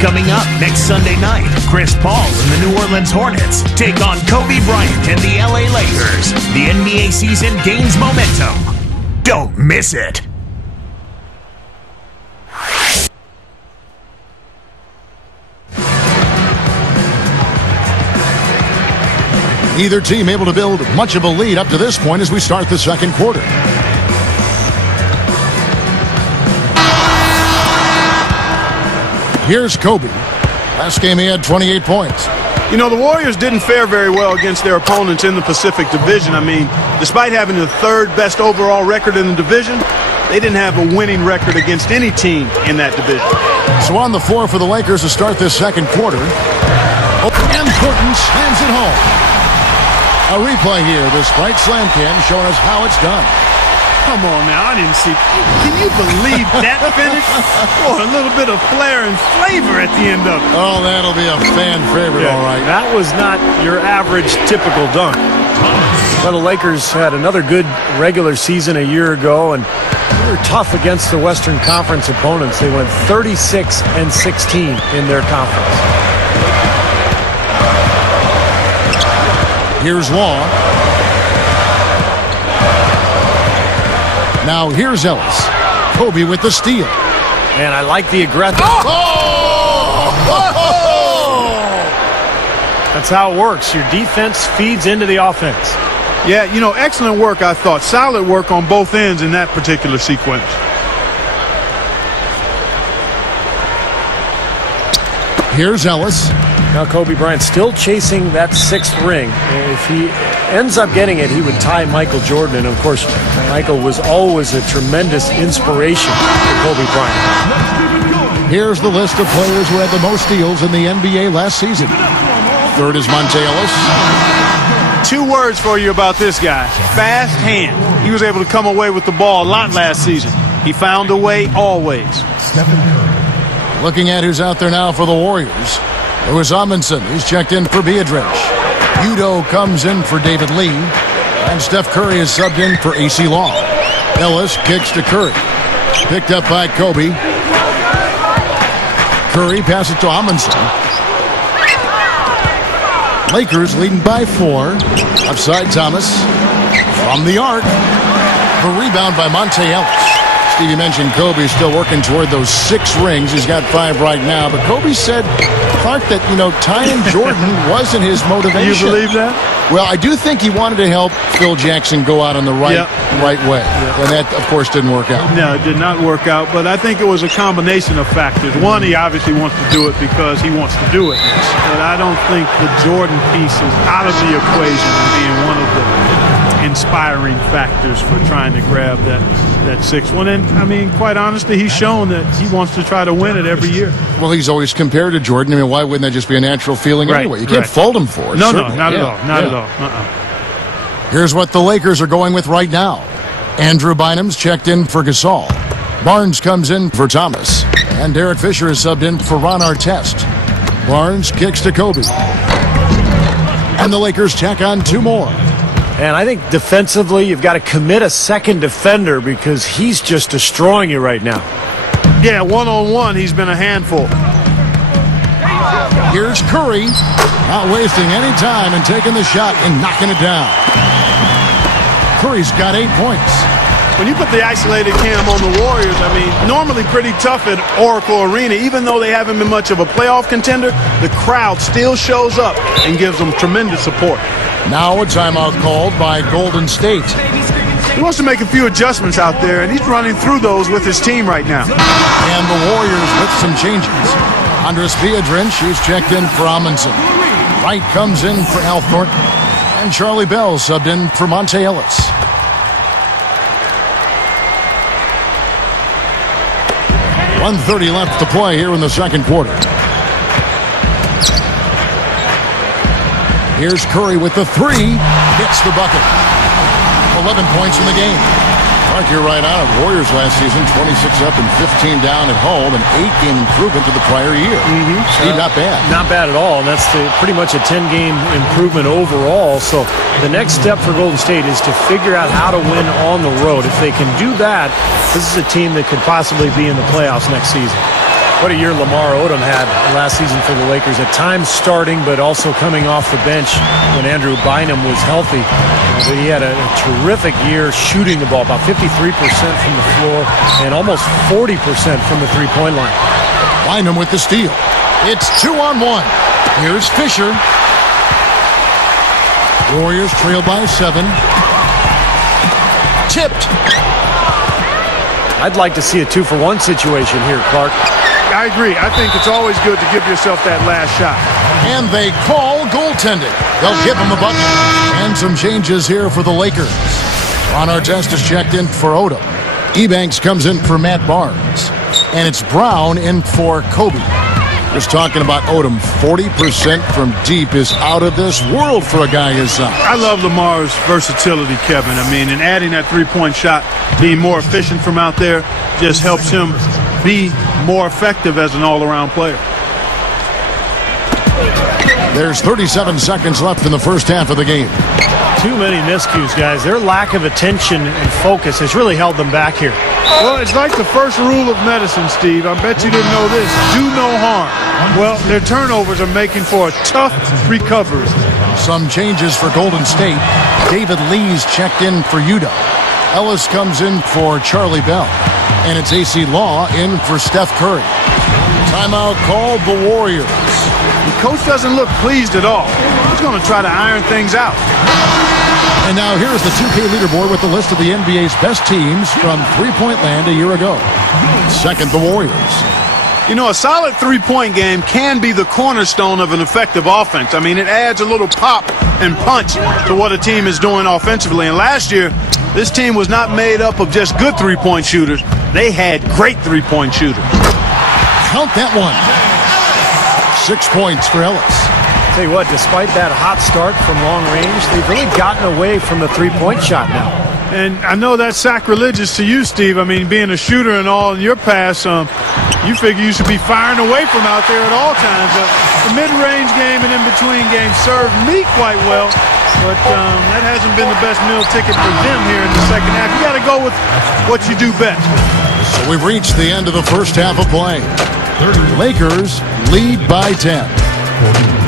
Coming up next Sunday night, Chris Paul and the New Orleans Hornets take on Kobe Bryant and the LA Lakers. The NBA season gains momentum. Don't miss it. Neither team able to build much of a lead up to this point as we start the second quarter. Here's Kobe. Last game he had 28 points. You know, the Warriors didn't fare very well against their opponents in the Pacific Division. I mean, despite having the third best overall record in the division, they didn't have a winning record against any team in that division. So on the floor for the Lakers to start this second quarter. And Thornton slams it home. A replay here. The Sprite Slam Cam showing us how it's done. Come on now, I didn't see. Can you believe that finish? Oh, a little bit of flair and flavor at the end of it. Oh, that'll be a fan favorite, all right. That was not your average typical dunk. Well, the Lakers had another good regular season a year ago, and they were tough against the Western Conference opponents. They went 36-16 in their conference. Here's Long. Now here's Ellis. Kobe with the steal. And I like the aggressive. That's how it works. Your defense feeds into the offense. Yeah, you know, excellent work, I thought. Solid work on both ends in that particular sequence. Here's Ellis. Now Kobe Bryant still chasing that sixth ring. If he ends up getting it, he would tie Michael Jordan. And, of course, Michael was always a tremendous inspiration for Kobe Bryant. Here's the list of players who had the most steals in the NBA last season. Third is Monte Ellis. 2 words for you about this guy. Fast hand. He was able to come away with the ball a lot last season. He found a way always. Looking at who's out there now for the Warriors. Louis Amundsen, he's checked in for Biedrich. Udo comes in for David Lee. And Steph Curry is subbed in for AC Long. Ellis kicks to Curry. Picked up by Kobe. Curry passes to Amundsen. Lakers leading by 4. Upside Thomas. From the arc. The rebound by Monte Ellis. Stevie mentioned Kobe still working toward those 6 rings. He's got 5 right now. But Kobe said, Clark, that, you know, tying Jordan wasn't his motivation. You believe that? Well, I do think he wanted to help Phil Jackson go out on the right way. Yep. And that, of course, didn't work out. No, it did not work out. But I think it was a combination of factors. One, he obviously wants to do it because he wants to do it. But I don't think the Jordan piece is out of the equation and being one of the inspiring factors for trying to grab that 6th one. And, I mean, quite honestly, he's shown that he wants to try to win it every year. Well, he's always compared to Jordan. I mean, why wouldn't that just be a natural feeling anyway? You can't fault him for it. No, not at all. Not at all. Here's what the Lakers are going with right now. Andrew Bynum's checked in for Gasol. Barnes comes in for Thomas. And Derek Fisher is subbed in for Ron Artest. Barnes kicks to Kobe. And the Lakers tack on 2 more. And I think defensively, you've got to commit a second defender because he's just destroying you right now. Yeah, one-on-one, he's been a handful. Here's Curry, not wasting any time and taking the shot and knocking it down. Curry's got 8 points. When you put the isolated cam on the Warriors, I mean, normally pretty tough at Oracle Arena. Even though they haven't been much of a playoff contender, the crowd still shows up and gives them tremendous support. Now a timeout called by Golden State. He wants to make a few adjustments out there, and he's running through those with his team right now. And the Warriors with some changes. Andres Biedrich, he's checked in for Amundsen. Wright comes in for Al Thornton. And Charlie Bell subbed in for Monte Ellis. .130 left to play here in the second quarter. Here's Curry with the 3. Hits the bucket. 11 points in the game. Mark, you're right on it. Warriors last season, 26 up and 15 down at home, an 8-game improvement to the prior year. Steve, not bad. Not bad at all. And that's pretty much a 10-game improvement overall. So the next step for Golden State is to figure out how to win on the road. If they can do that, this is a team that could possibly be in the playoffs next season. What a year Lamar Odom had last season for the Lakers. At times starting, but also coming off the bench when Andrew Bynum was healthy. But he had a terrific year shooting the ball, about 53% from the floor and almost 40% from the three-point line. Bynum with the steal. It's 2-on-1. Here's Fisher. Warriors trail by 7. Tipped. I'd like to see a 2-for-1 situation here, Clark. I agree. I think it's always good to give yourself that last shot. And they call goaltending. They'll give him the bucket. And some changes here for the Lakers. Ron Artest is checked in for Odom. Ebanks comes in for Matt Barnes. And it's Brown in for Kobe. Just talking about Odom, 40% from deep is out of this world for a guy his size. I love Lamar's versatility, Kevin. I mean, and adding that three-point shot, being more efficient from out there, just helps him be more effective as an all-around player. There's 37 seconds left in the first half of the game. Too many miscues, guys. Their lack of attention and focus has really held them back here. Well, it's like the first rule of medicine, Steve. I bet you didn't know this. Do no harm. Well, their turnovers are making for a tough recovery. Some changes for Golden State. David Lee's checked in for Utah. Ellis comes in for Charlie Bell. And it's AC Law in for Steph Curry. Timeout called the Warriors. The coach doesn't look pleased at all. He's going to try to iron things out. And now here's the 2K leaderboard with the list of the NBA's best teams from three-point land a year ago. Second, the Warriors. You know, a solid three-point game can be the cornerstone of an effective offense. I mean, it adds a little pop and punch to what a team is doing offensively. And last year, this team was not made up of just good three-point shooters. They had great three-point shooters. Count that one. 6 points for Ellis. Tell you what, despite that hot start from long range, they've really gotten away from the three-point shot now. And I know that's sacrilegious to you, Steve. I mean, being a shooter and all in your pass, you figure you should be firing away from out there at all times. The mid-range game and in-between game served me quite well, but that hasn't been the best meal ticket for them here in the second half. You got to go with what you do best. So we've reached the end of the first half of play. Lakers lead by 10.